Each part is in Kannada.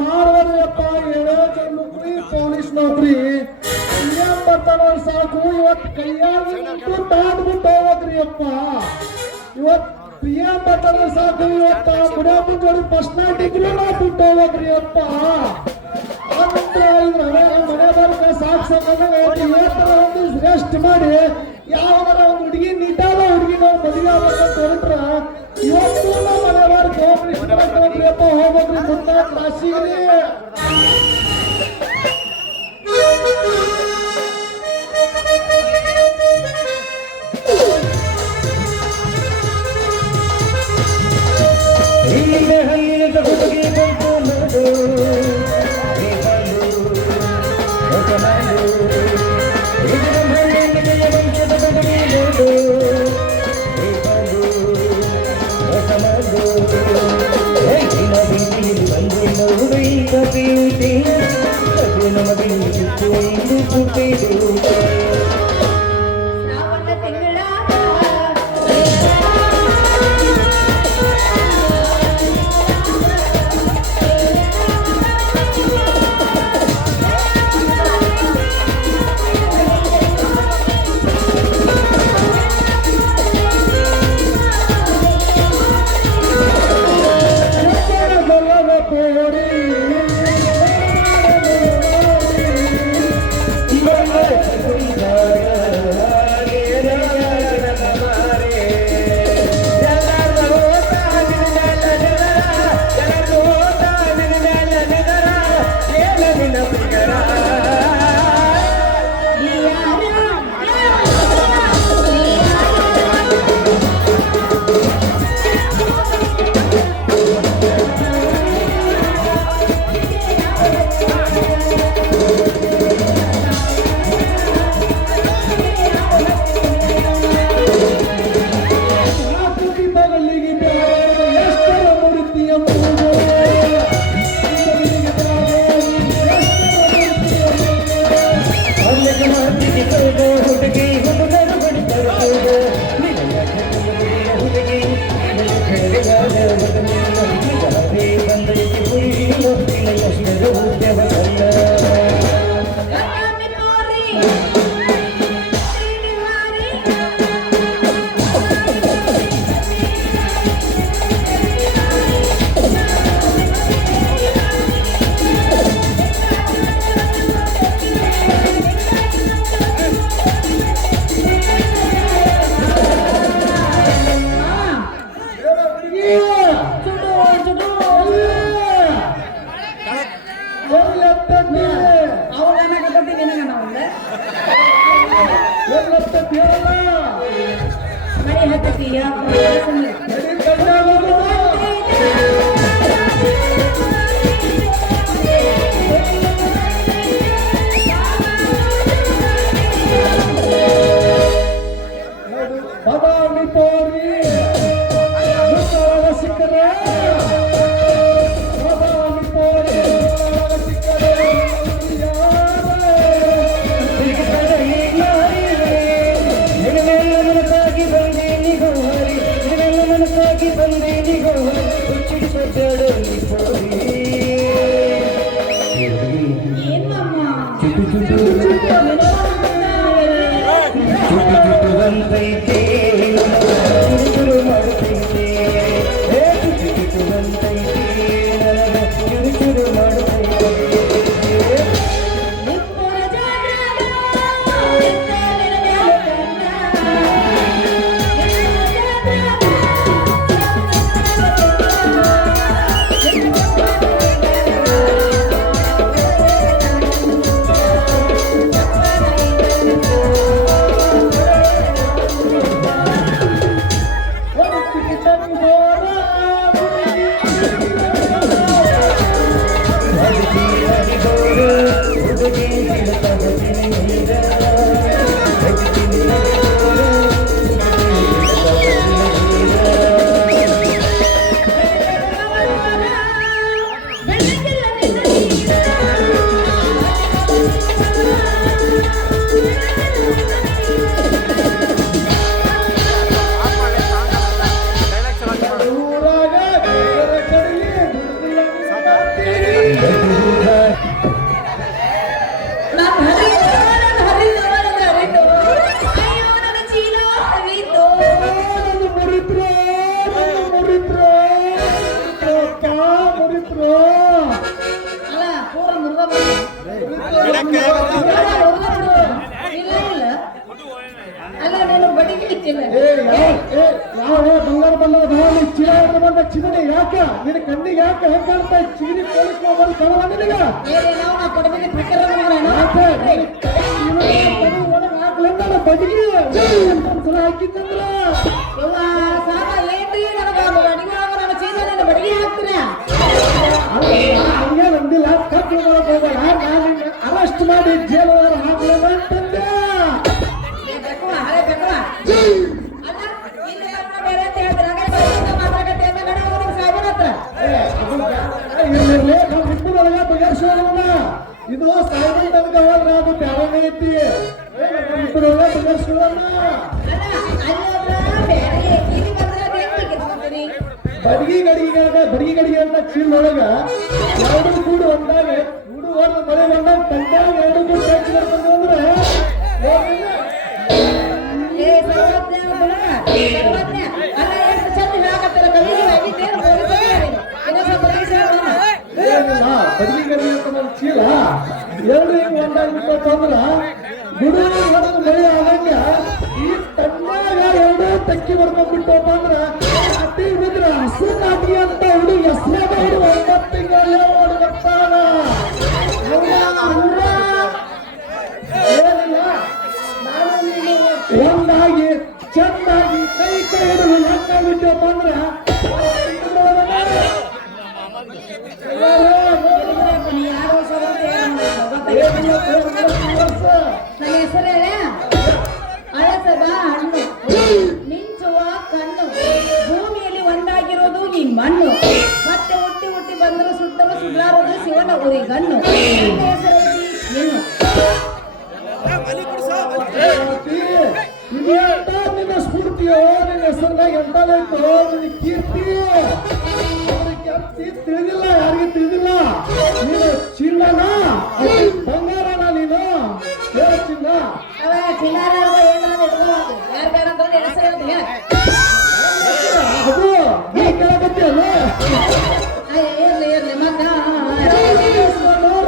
ಮಾರವರಿಯಪ್ಪ ನೌಕರಿ ಪೊಲೀಸ್ ನೌಕರಿ ಬರ್ತಾನ ಸಾಕು. ಇವತ್ತು ಕೈಯಾಗ ತಾಡ್ಬಿಟ್ಟು ಹೋಗ್ರಿ ಅಪ್ಪ. ಇವತ್ತು PM ಬರ್ತಾನ ಸಾಕು. ಇವತ್ತು ಗುಡಿಯಪ್ಪ ಜೋಡಿ ಫಸ್ಟ್ ಡಿಗ್ರಿ ಬಿಟ್ಟು ಹೋಗ್ರಿ ಅಪ್ಪ. ಮನೆ ಬರ್ಕ ಸಾಕು ಸಾಕು ರೆಸ್ಟ್ ಮಾಡಿ ಯಾವಾಗ ಒಂದು ಹುಡುಗಿ ನಿಟ್ಟಾದ ಹುಡುಗಿ ನಾವು ಮದುವೆ ಆಗ್ಬೇಕಂತ ಹೊರಟ್ರ ಇವತ್ತು ನಾವು ಮನೆ ಬರ್ಕ ಹೋಗ್ರಿ ಅಪ್ಪ. ಹೋಗ್ರಿ ಮುಂದೆ ಕ್ಲಾಸಿಗ್ರಿ. ಬಂಗಾರ ಬಂದ ಚಿರ ಬಂದ ಚಿಗಣಿ ಯಾಕ ನಿನ್ನ ಕಣ್ಣಿಗೆ ಯಾಕೆ ಹೆಂಗ್ ಕಾಣ್ತಾ ಚಿಗಣಿ ಪೊಲೀಸ್ ಬಂದು ಕಳವ ನಿನಗ ಬದಿಗೆ ಹಾಕಿದ್ದಂದ್ರ ನಂದಿಲ್ಲ ಕಟ್ಟು ಮಾಡಕ್ ಹೋಗಲ್ಲ ನಾನು ಅರೆಸ್ಟ್ ಮಾಡಿ ಜೈಲು ಹಾಕಲ್ಲ ಅಂತಂದೆ ಇದು ಸಾಯಿಬಲ್ ತನಕ ಹೋದ್ರೆ ಅದು ಬ್ಯಾರನೇ ಐತಿ ಬಡಗಿ ಗಡಿಗೆ ಅಂತ ಚೀಲ್ ಒಳಗ ಎರಡು ಕೂಡು ಒಂದಾಗ ಕೂಡು ಒಂದು ಮಳೆ ಬಂದಾಗ ತಂದಾಗ ಎರಡು ಕೂಡು ಹಾಕಿ ಬರ್ತಂದ್ರೆ ಬದಲಿ ಗಡಿ ಅಂತ ನನ್ನ ಚೀಲ ಎರಡು ಒಂದಾಗ್ಬಿಟ್ಟು ಅಂದ್ರ ಗುಡು ಹೊಡೆದು ಮಳೆ ಆಗಂಗ ಈ ತಣ್ಣಾಗ ಎರಡು ತಕ್ಕಿ ಬರ್ಕೊಂಡ್ಬಿಟ್ಟು ಅಂದ್ರ ಅತಿ ಬಿದ್ರ ಹಸಿರು ನಾಟಿ ಅಂತ ಹುಡುಗ ಹೆಸರಾಗ ಹುಡುಗ 9 ತಿಂಗಳೇ ಓಡಿ ಬರ್ತಾನ ಏನಿಲ್ಲ ನಾನು ಒಂದಾಗಿ ಚೆನ್ನಾಗಿ ಕೈ ಹಿಡಿದು ಹಾಕಾಗ್ಬಿಟ್ಟು ಅಂದ್ರ ಮಿಂಚುವ ಕಣ್ಣು ಭೂಮಿಯಲ್ಲಿ ಒಂದಾಗಿರೋದು ಈ ಮಣ್ಣು ಮತ್ತೆ ಹುಟ್ಟಿ ಹುಟ್ಟಿ ಬಂದರೂ ಸುಟ್ಟರು ಸುಡ್ಲಾರದು ಶಿವನ ಉರಿಗಣ್ಣು ಹೆಸರು ನಿನ್ನ ಸ್ಫೂರ್ತಿಯೋ ನಿನ್ನ ಹೆಸರಿನಾಗ ಎಂತಾಗೈತೋ ನಿನ್ನ ಕೀರ್ತಿ ತಿಳಿದಿಲ್ಲ ಯಾರಿಗೆ ತಿಳಿದಿಲ್ಲ ನೀನು ಚಿನ್ನನ ಬಂಗಾರನ ನೀನು ಚಿನ್ನ ಚಿನ್ನಾರ ಅದು ನೀ ಕೇಳಕತ್ತಿಯಲ್ಲ ಇರ್ಲಿ ಇರ್ಲಿ ಮತ್ತ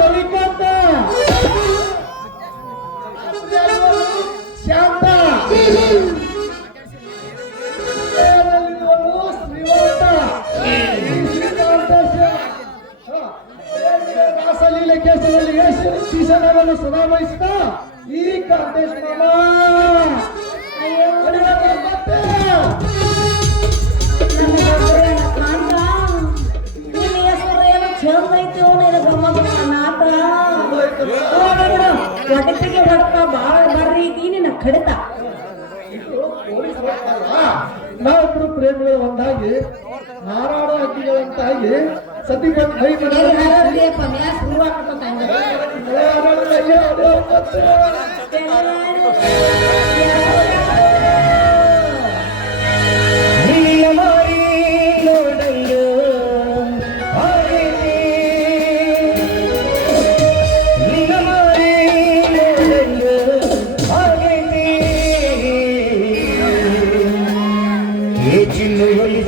ರವಿಕಾಂತ ಶಾಂತ ರಾಸಲೀಲೆ ಕೇಸರಲ್ಲಿ ಕಿಶನವನ್ನು ಸದಾ ವಹಿಸಿದ ಈ ಕಾಂತೇಶ್ ಹೊಡೆತಿಗೆ ಹೊಡ್ತಾ ಬಾಳ ಬರ್ರಿ ನಿನ್ನ ಖಡಿತ ನಾವಿಬ್ರು ಪ್ರೇಮಿಗಳು ಒಂದಾಗಿ ಹಾರಾಡೋ ಹಕ್ಕಿಗಳಂತಾಗಿ ಸತಿ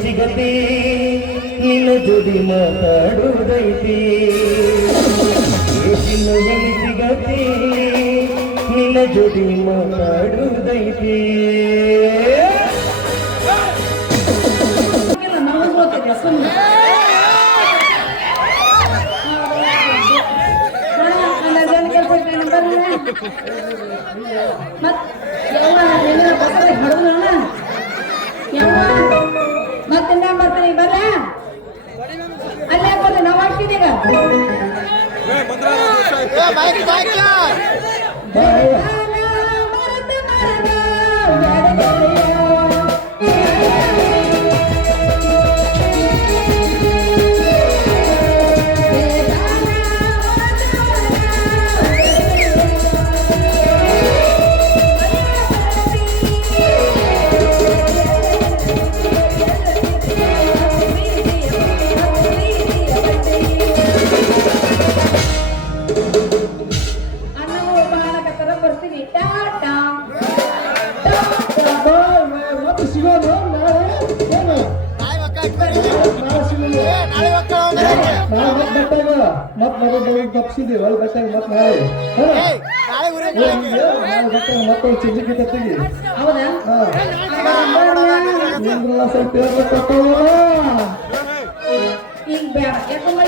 ಸಿಗತಿ ನಿನ್ನ ಜೋಡಿ ಮಾತಾಡುವುದೈತಿ ಸಿಗತಿ ನಿನ್ನ ಜೋಡಿ ಮಾತಾಡುವುದೈತಿ ಮತ್ತೆ ಬರ್ತೀನಿ ಬರ್ರ ಅಲ್ಲೇ ಬರ್ರಿ ನಾವು ಹಾಕ್ತೀನಿ ಈಗ ಅನ್ನವು ಬಾಳಕತ್ತರ ಬರ್ತೀನಿ ಟಾಟಾ ಮತ್ತೆ ಸಿಗೋದು ನಾಳೆ ಏನು ನಾಳೆ ಸಿಗೋದು ನಾಳೆ ಮತ್ತೆ ಬೆಟ್ಟಾಗ ಮತ್ತೆ ಮಗ ತಪ್ಸಿದೀವಿ ಅಲ್ಲಿ ಬೆಟ್ಟಾಗ ಮತ್ತೆ ನಾಳೆ ನಾಳೆ ಬೆಟ್ಟಾಗ ಮತ್ತೊಂದು ಚಿಂಜಿಕೆ ತತ್ತಿಗೆ ಹೌದಾ ನಿಂದ್ರಲ್ಲ ಸ್ವಲ್ಪ ಹೇಳ್ಬೇಕು ಈಗ ಬೇಡ ಯಾಕಂದ್ರೆ